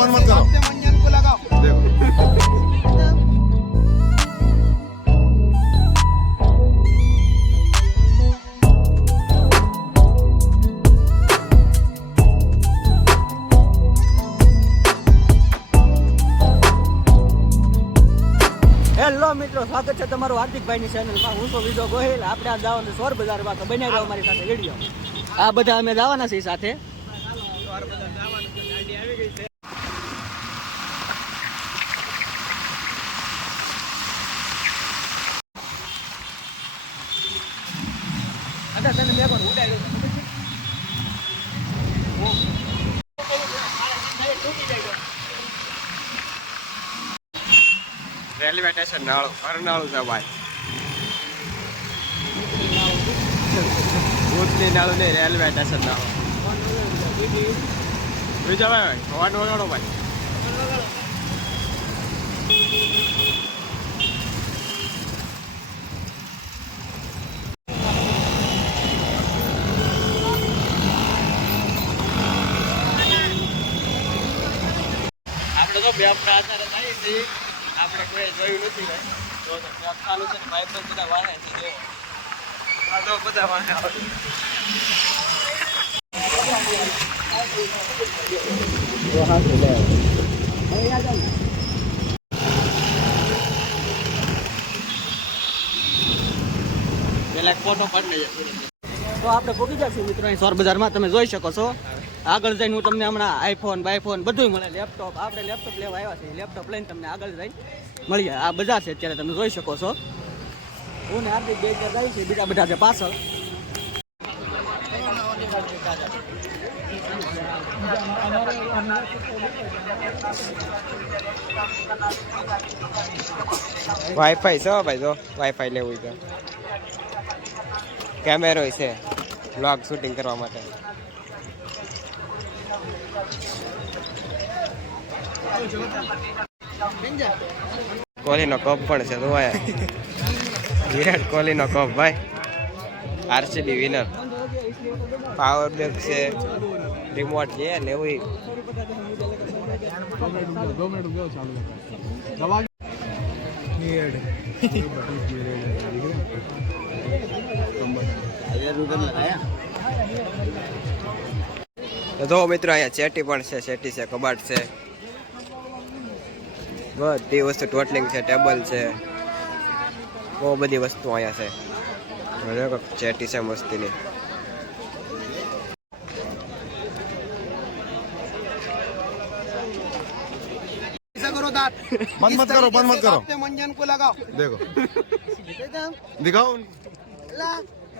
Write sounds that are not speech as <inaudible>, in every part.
बंद मत करो मंजन को लगाओ देखो હેલો મિત્રો સ્વાગત છે તમારું હાર્દિકભાઈની ચેનલમાં હું તો વિજો ગોહિલ આપણે આ જવાનું સોર બજારમાં તો બન્યા રહ્યો અમારી સાથે વિડીયો આ બધા અમે જવાના છીએ સાથે રેલવે સ્ટેશન નાળું અરનાળું છે ભાઈ ભૂતની નાળું નહીં રેલવે સ્ટેશન નાળું બીજા ભાઈ હોર્ન વગાડો ભાઈ આપણે તો બે પ્રાર્થના થાય છે જોયું નથી ભાઈ ચાલુ ફોટો પાડી લઈએ. તો આપણે પહોંચી જશું મિત્રો. અહીં સોર બજારમાં તમે જોઈ શકો છો. આગળ જઈને હું તમને હમણાં આઈફોન બાઈફોન બધું મળે. લેપટોપ આપણે લેપટોપ લેવા આવ્યા છીએ. લેપટોપ લઈને તમને આગળ જઈને મળીએ આ બજાર છે અત્યારે તમે જોઈ શકો છો. હું ને આપણે બે ચાર જાય છે. બીજા બધા છે પાછળ. વાઈફાઈ છે ભાઈ, જો. વાઈફાઈ લેવું તો કેમેરો છે. બ્લોગ શૂટિંગ કરવા માટે. કોહલીનો કપ પણ છે ધોવાયા વિરાટ કોહલીનો કપ ભાઈ. આરસીબી વિનર પાવર બેક છે. રિમોટ છે, ને એવું. તો મિત્રો, અહીંયા ચેટી પણ છે, ચેટી છે, કબાટ છે. બધી વસ્તુ ટોટલિંગ છે ટેબલ છે બહુ બધી વસ્તુ અહીંયા છે હવે દેખો ચેટી છે મસ્તીની ऐसा करो दांत बंद मत इस करो, तरीके बंद मत से करो। अपने मंजन को लगाओ देखो दिखाओ उनको।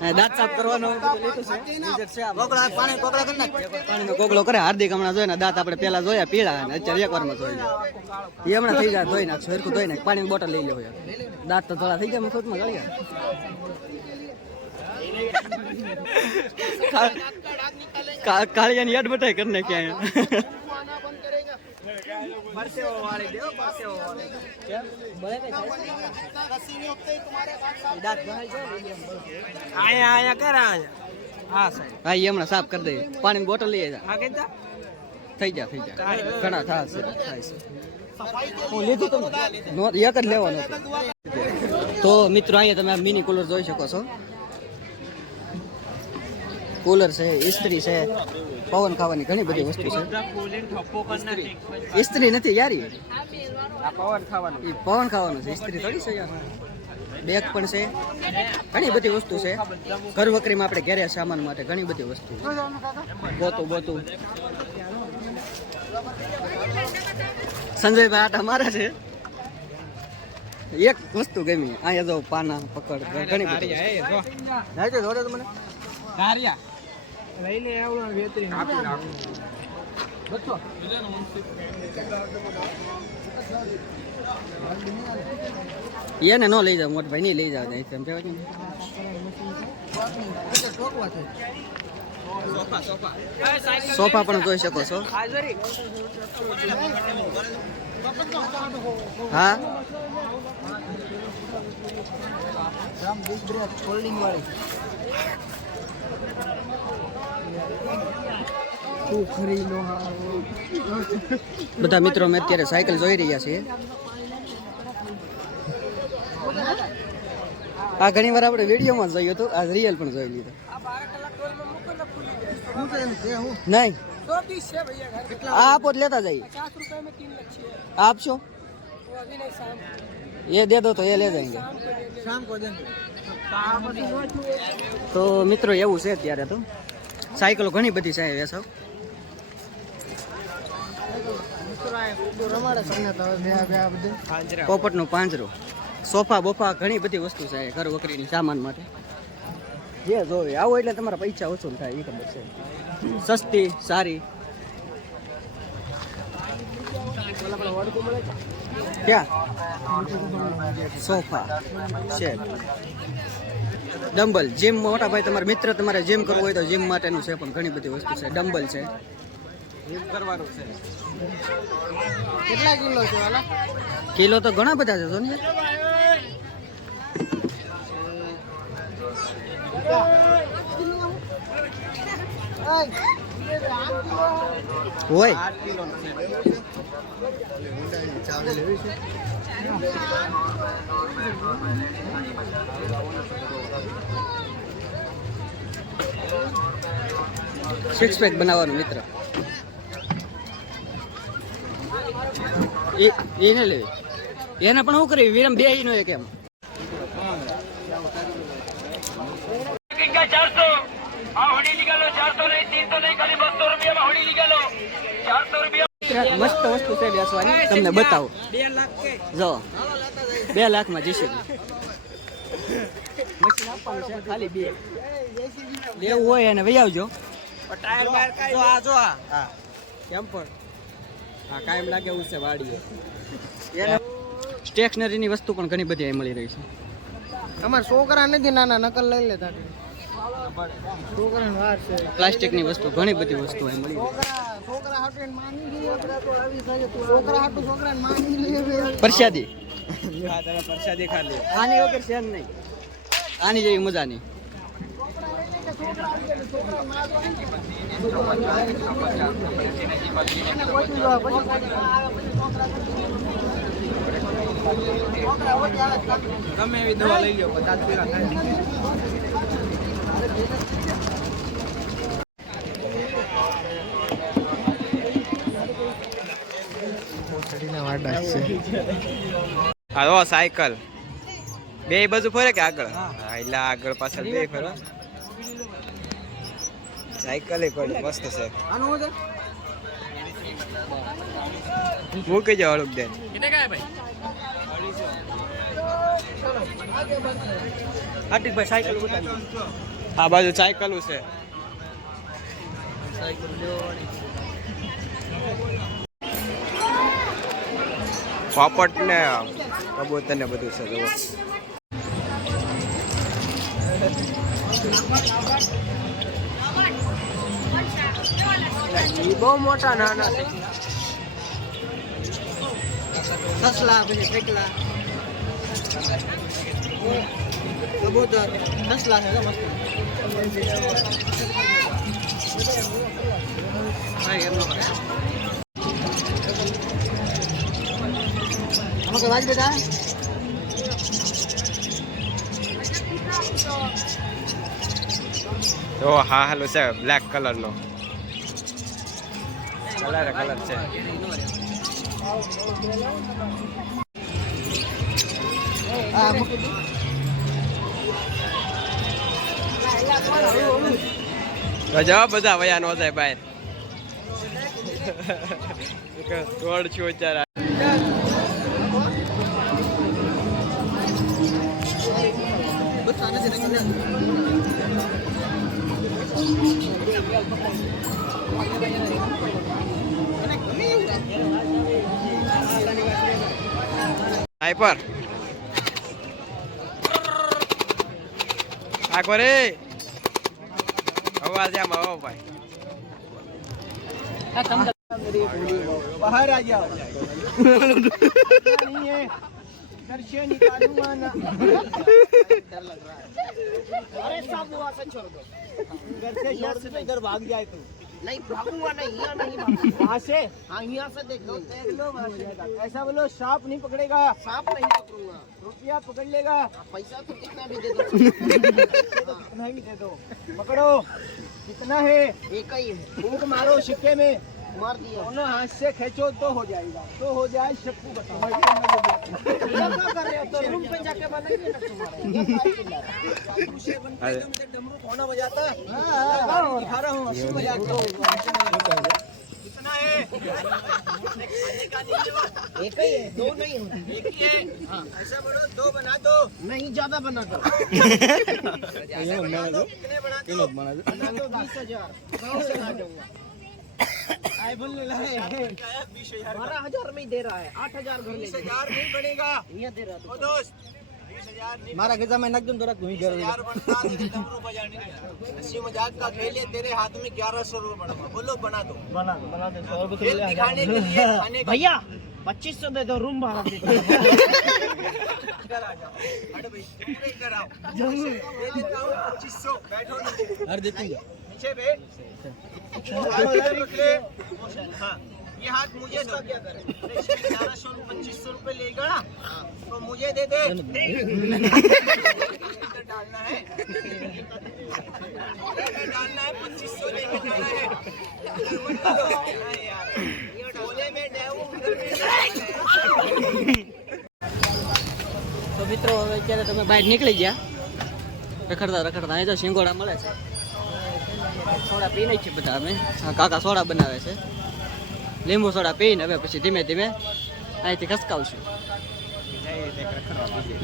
દાંત સાફ કરવાનો. પાણીનો કોગળો કરે હાર્દિક હમણાં જોઈને દાંત આપણે પેલા જોયા પીળા અને અત્યારે એક વારમાં જોઈ એ હમણાં થઈ જાય ધોઈ નાખશું હરખું ધોઈ નાખ પાણીની બોટલ લઈ લેવું દાંત તો થોડા થઈ ગયા મફતમાં ગળી ગયા <laughs> કાળિયાની બતાય કરી નાખ્યા પરસેવો વાળી દેવો પરસેવો વાળી કેમ બને કઈ રસીની ઉતે તમારે દાંત ગહાય છે આયા આયા કરા આયા હા સાહેબ હા એમણે સાફ કરી દે પાણીની બોટલ લઈ જા હા કેતા થઈ જા થઈ જા ઘણા થા છે હું લીધું તમે એક જ લેવાનો તો મિત્રો અહીંયા તમે મિની કુલર જોઈ શકો છો કુલર છે ઇસ્ત્રી છે. પવન ખાવાની ઘણી બધી વસ્તુ છે. ઇસ્ત્રી નથી યારી પવન ખાવાનું પવન ખાવાનું છે. ઇસ્ત્રી થોડી છે યાર. બેગ પણ છે. ઘણી બધી વસ્તુ છે. ઘર વકરીમાં આપણે ઘેરે સામાન માટે ઘણી બધી વસ્તુ બોતું ગોતું સંજયભાઈ આટ અમારા છે. એક વસ્તુ ગમી. અહીંયા જો પાના પકડ ઘણી બધી ધારિયા કાર્યા લઈને આવડો વેતરી આપી નાખો. એને ન લઈ જાવ મોટ ભાઈ ને લઈ જાવ નહીં એમ છે ને? સોફા પણ જોઈ શકો છો. હા? ફોલ્ડિંગ વાળી બધા મિત્રો અમે અત્યારે સાયકલ જોઈ રહ્યા છીએ. આ ઘણી વાર આપણે વિડીયોમાં જોયું હતું, આ રિયલ પણ જોઈ લીધું. નહીં. આપો લેતા જઈએ. આપશો એ દે દો તો એ લે દેંગે તો મિત્રો એવું છે અત્યારે તો. સાયકલો ઘણી બધી છે વેસાવ. પોપટનું પાંજરું. સોફા બોફા ઘણી બધી વસ્તુ છે ઘર વકરીની સામાન માટે. જે જોવે આવો એટલે તમારા પૈસા ઓછું થાય એ ખબર છે. સસ્તી સારી. ક્યાં? સોફા. છે. ડમ્બલ. જીમ મોટા ભાઈ તમારા મિત્ર તમારે જીમ કરવું હોય તો જીમ માટેનું છે પણ ઘણી બધી વસ્તુ છે. ડમ્બલ છે. કેટલા કિલો છે વાલા કિલો તો ઘણા બધા છે તો ને હોય. સિક્સ પેક બનાવવાનું, મિત્ર. એને લેવી. એને પણ શું કરવી? વિરમ બે નો એક એમ. મસ્ત વસ્તુ છે બેસવાની. તમને બતાવો. જો બે લાખમાં જશે. મશીન આપવાનું છે ખાલી બે. લેવું હોય એને વહી આવજો. જો આ જો હા. કેમ પણ? હા કાયમ લાગે એવું છે વાડીએ. સ્ટેશનરીની વસ્તુ પણ ઘણી બધી મળી રહી છે. તમારા છોકરા નથી નાના નકલ લઈ લેતા પ્લાસ્ટિકની વસ્તુ, ઘણી બધી વસ્તુ અહીં મળી પ્રસાદી. આની જેવી મજા નહીં. ગમે એવી દવા લઈ લો બધા હા સાયકલ. બે બાજુ ફરે કે આગળ? હા, એટલે આગળ પાછળ બે ફરો. સાયકલ મસ્ત છે. મૂકી જાઓ હળુક દેન હાર્દિકભાઈ, સાયકલ આ બાજુ સાયકલ છે. પોપટ ને કબૂતર ને બધું છે જુઓ. બહુ મોટા નાના છે. સસલા પછી ઠેકલા કબૂતર સસલા છે મસ્ત જો હા, હેલો, છે બ્લેક કલર નો. કલર કલર છે. હા જાઓ બધા વયા નો જાય બહાર. ગોળ છું અત્યારે. સ્નાઈપર આખો રે. અવાજ આમ આવો ભાઈ बाहर आ जाओ नहीं है घर से निकालूंगा ना डर लग रहा है अरे सब वहाँ से छोड़ दो घर से छोड़ से इधर भाग जाए तू नहीं भागूंगा नहीं यहाँ नहीं भागूंगा वहाँ से हाँ यहाँ से देख लो देख लो वहाँ से ऐसा बोलो सांप नहीं पकड़ेगा सांप नहीं पकड़ूंगा रुपया पकड़ लेगा पैसा तो कितना भी दे दो कितना भी दे दो पकड़ो कितना है एक ही है फूक मारो सिक्के में मार दिया। दोनों हाथ से खींचो तो हो जाएगा। तो हो जाए सबको बताओ कर रहे हो तो रूम पे जाके है? <laughs> हैं, तो डमरू कौन बजाता है दिखा रहा हूँ हूँ कितना है? एक ही है। दो नहीं एक ही है? हाँ। ऐसा बोलो दो बना दो। नहीं ज़्यादा बना दो। <laughs> कितने बना दो? बना दो? बीस हज़ार। गाँव से ला आई बोल बारह हज़ार में ही दे रहा है आठ हज़ार घर बीस हज़ार नहीं बनेगा। यहाँ दे रहा तो दोस्त हँसी मज़ाक का खेल है तेरे हाथ में ग्यारह सौ बना। बोलो बना दो। बना दो बना दे सौ खेल दिखाने के लिए खाने भैया पच्चीस सौ दे दो रूम भाड़ा दे दो। इधर आ जाओ। हट भाई इधर आओ। दे देता पच्चीस सौ बैठो ना। नीचे बैठ हाँ ये हाथ मुझे दो ग्यारह सौ पच्चीस सौ रूपये लेगा ना तो मुझे दे दे इधर डालना है इधर डालना है पच्चीस सौ लेके जाना है इधर मत डालो। हाँ यार, ये डोले में डेवो उधर में તો મિત્રો હવે અત્યારે તમે બહાર નીકળી ગયા રખડતા રખડતા અહીં તો શિંગોડા મળે છે સોડા પી નહીં છે બધા અમે. આ કાકા સોડા બનાવે છે. લીંબુ સોડા પીને હવે પછી ધીમે ધીમે અહીંથી ખસકાવશું.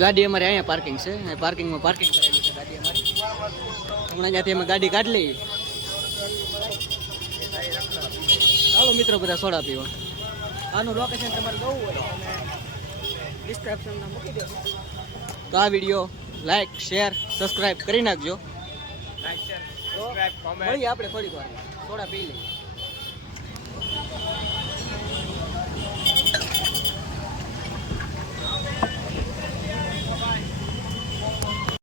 ગાડી અમારી અહીંયા પાર્કિંગ છે. અહીં પાર્કિંગમાં પાર્કિંગ કરેલી છે ગાડી અમારી. હમણાં ત્યાંથી અમે ગાડી કાઢી લઈએ. ચાલો મિત્રો બધા સોડા પીવા. આનું લોકેશન તમારે જોવું હોય ડિસ્ક્રિપ્શનમાં મૂકી દો તો આ વીડિયો લાઈક શેર સબસ્ક્રાઇબ કરી નાખજો. મળીએ આપણે થોડીક વાર થોડા પી લઈએ.